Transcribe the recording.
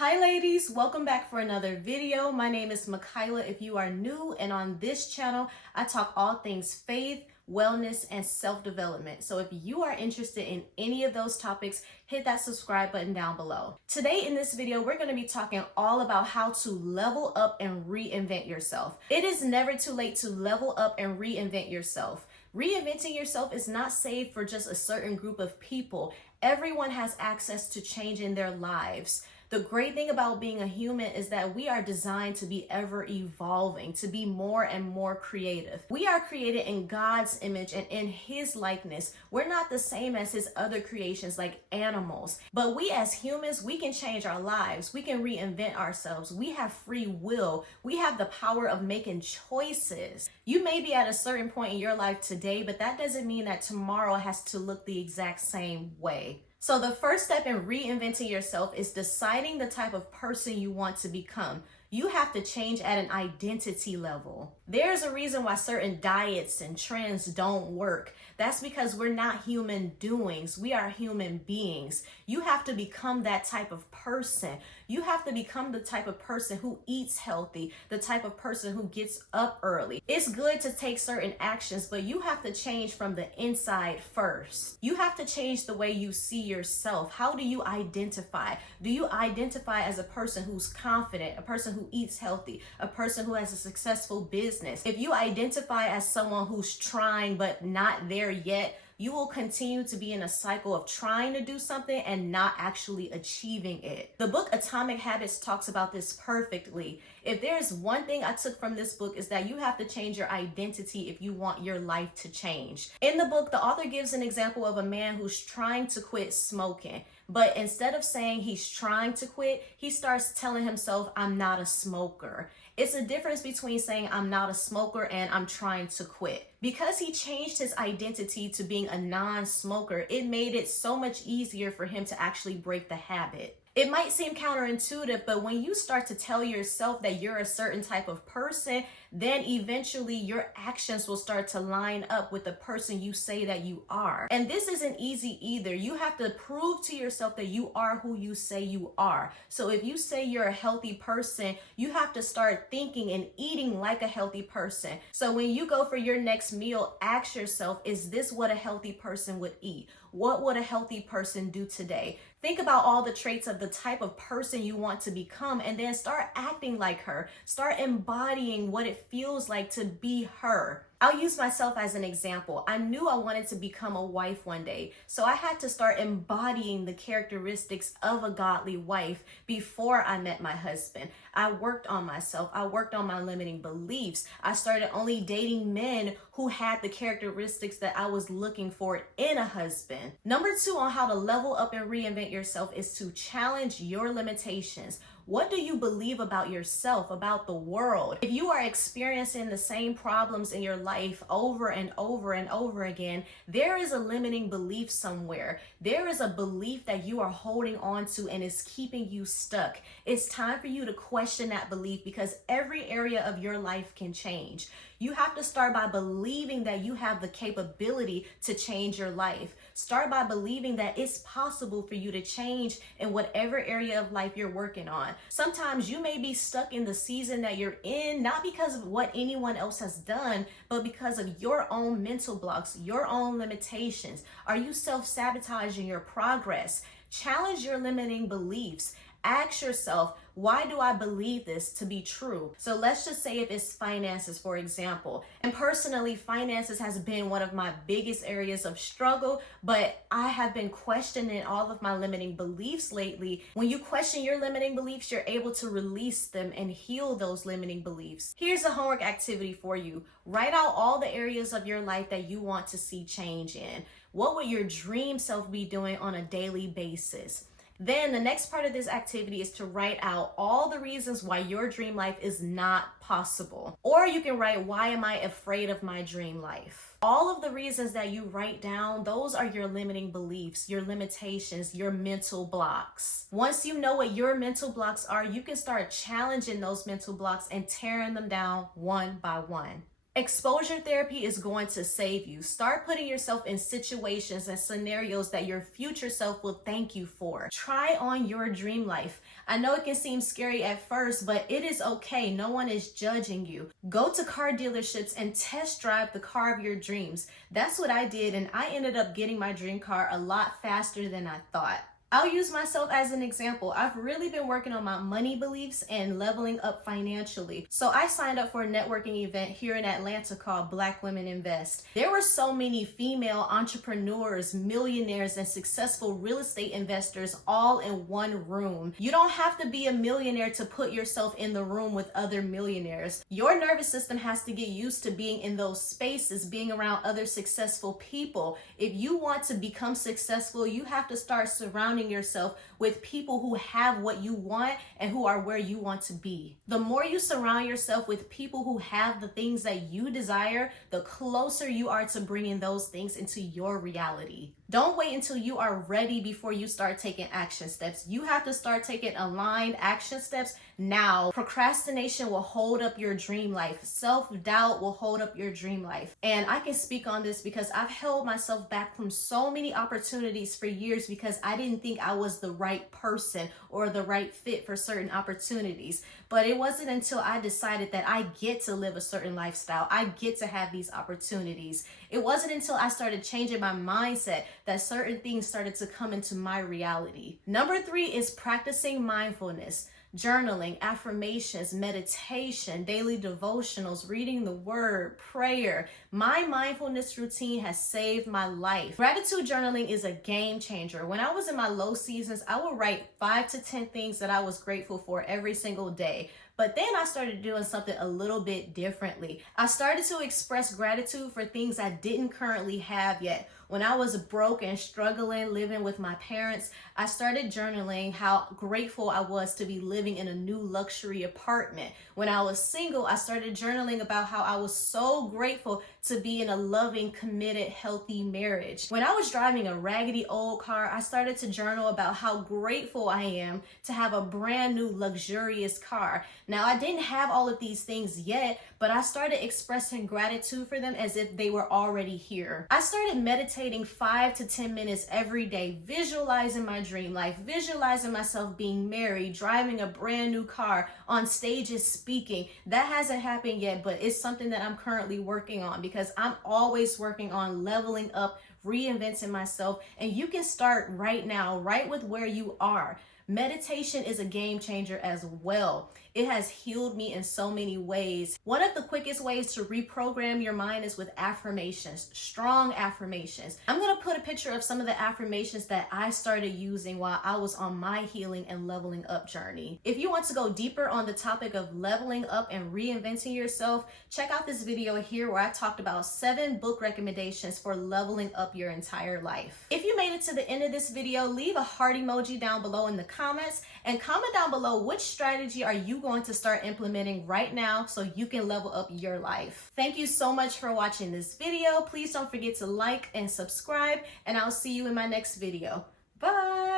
Hi ladies, welcome back for another video. My name is Makayla if you are new, and on this channel I talk all things faith, wellness, and self-development. So if you are interested in any of those topics, hit that subscribe button down below. Today in this video, we're going to be talking all about how to level up and reinvent yourself. It is never too late to level up and reinvent yourself. Reinventing yourself is not saved for just a certain group of people. Everyone has access to change in their lives. The great thing about being a human is that we are designed to be ever evolving, to be more and more creative. We are created in God's image and in His likeness. We're not the same as His other creations like animals, but we as humans, we can change our lives. We can reinvent ourselves. We have free will. We have the power of making choices. You may be at a certain point in your life today, but that doesn't mean that tomorrow has to look the exact same way. So the first step in reinventing yourself is deciding the type of person you want to become. You have to change at an identity level. There's a reason why certain diets and trends don't work. That's because we're not human doings. We are human beings. You have to become that type of person. You have to become the type of person who eats healthy, the type of person who gets up early. It's good to take certain actions, but you have to change from the inside first. You have to change the way you see yourself. How do you identify? Do you identify as a person who's confident, a person who eats healthy, a person who has a successful business? If you identify as someone who's trying but not there yet, you will continue to be in a cycle of trying to do something and not actually achieving it. The book Atomic Habits talks about this perfectly. If there's one thing I took from this book is that you have to change your identity if you want your life to change. In the book, the author gives an example of a man who's trying to quit smoking. But instead of saying he's trying to quit, he starts telling himself, I'm not a smoker. It's a difference between saying I'm not a smoker and I'm trying to quit. Because he changed his identity to being a non-smoker, it made it so much easier for him to actually break the habit. It might seem counterintuitive, but when you start to tell yourself that you're a certain type of person, then eventually your actions will start to line up with the person you say that you are. And this isn't easy either. You have to prove to yourself that you are who you say you are. So if you say you're a healthy person, you have to start thinking and eating like a healthy person. So when you go for your next meal, ask yourself, is this what a healthy person would eat? What would a healthy person do today? Think about all the traits of the type of person you want to become and then start acting like her. Start embodying what it feels like to be her. I'll use myself as an example. I knew I wanted to become a wife one day, so I had to start embodying the characteristics of a godly wife before I met my husband. I worked on myself. I worked on my limiting beliefs. I started only dating men who had the characteristics that I was looking for in a husband. Number 2 on how to level up and reinvent yourself is to challenge your limitations. What do you believe about yourself, about the world? If you are experiencing the same problems in your life over and over and over again, there is a limiting belief somewhere. There is a belief that you are holding on to and is keeping you stuck. It's time for you to question that belief because every area of your life can change. You have to start by believing that you have the capability to change your life. Start by believing that it's possible for you to change in whatever area of life you're working on. Sometimes you may be stuck in the season that you're in, not because of what anyone else has done, but because of your own mental blocks, your own limitations. Are you self-sabotaging your progress? Challenge your limiting beliefs. Ask yourself, why do I believe this to be true? So let's just say if it's finances, for example. And personally, finances has been one of my biggest areas of struggle, but I have been questioning all of my limiting beliefs lately. When you question your limiting beliefs, you're able to release them and heal those limiting beliefs. Here's a homework activity for you. Write out all the areas of your life that you want to see change in. What would your dream self be doing on a daily basis? Then the next part of this activity is to write out all the reasons why your dream life is not possible. Or you can write, why am I afraid of my dream life? All of the reasons that you write down, those are your limiting beliefs, your limitations, your mental blocks. Once you know what your mental blocks are, you can start challenging those mental blocks and tearing them down one by one. Exposure therapy is going to save you. Start putting yourself in situations and scenarios that your future self will thank you for. Try on your dream life. I know it can seem scary at first, but it is okay. No one is judging you. Go to car dealerships and test drive the car of your dreams. That's what I did, and I ended up getting my dream car a lot faster than I thought. I'll use myself as an example. I've really been working on my money beliefs and leveling up financially. So I signed up for a networking event here in Atlanta called Black Women Invest. There were so many female entrepreneurs, millionaires, and successful real estate investors all in one room. You don't have to be a millionaire to put yourself in the room with other millionaires. Your nervous system has to get used to being in those spaces, being around other successful people. If you want to become successful, you have to start surrounding yourself with people who have what you want and who are where you want to be. The more you surround yourself with people who have the things that you desire, the closer you are to bringing those things into your reality. Don't wait until you are ready before you start taking action steps. You have to start taking aligned action steps now. Procrastination will hold up your dream life. Self-doubt will hold up your dream life. And I can speak on this because I've held myself back from so many opportunities for years because I didn't think I was the right person or the right fit for certain opportunities. But it wasn't until I decided that I get to live a certain lifestyle, I get to have these opportunities. It wasn't until I started changing my mindset that certain things started to come into my reality. Number 3 is practicing mindfulness. Journaling, affirmations, meditation, daily devotionals, reading the word, prayer. My mindfulness routine has saved my life. Gratitude journaling is a game changer. When I was in my low seasons, I would write 5 to 10 things that I was grateful for every single day. But then I started doing something a little bit differently. I started to express gratitude for things I didn't currently have yet. When I was broke and struggling, living with my parents, I started journaling how grateful I was to be living in a new luxury apartment. When I was single, I started journaling about how I was so grateful to be in a loving, committed, healthy marriage. When I was driving a raggedy old car, I started to journal about how grateful I am to have a brand new luxurious car. Now, I didn't have all of these things yet, but I started expressing gratitude for them as if they were already here. I started meditating 5 to 10 minutes every day, visualizing my dream life, visualizing myself being married, driving a brand new car, on stages speaking. That hasn't happened yet, but it's something that I'm currently working on because I'm always working on leveling up, reinventing myself, and you can start right now, right with where you are. Meditation is a game changer as well. It has healed me in so many ways. One of the quickest ways to reprogram your mind is with affirmations, strong affirmations. I'm going to put a picture of some of the affirmations that I started using while I was on my healing and leveling up journey. If you want to go deeper on the topic of leveling up and reinventing yourself, check out this video here where I talked about 7 book recommendations for leveling up your entire life. If you made it to the end of this video, leave a heart emoji down below in the comments and comment down below which strategy are you going to start implementing right now so you can level up your life. Thank you so much for watching this video. Please don't forget to like and subscribe, and I'll see you in my next video. Bye.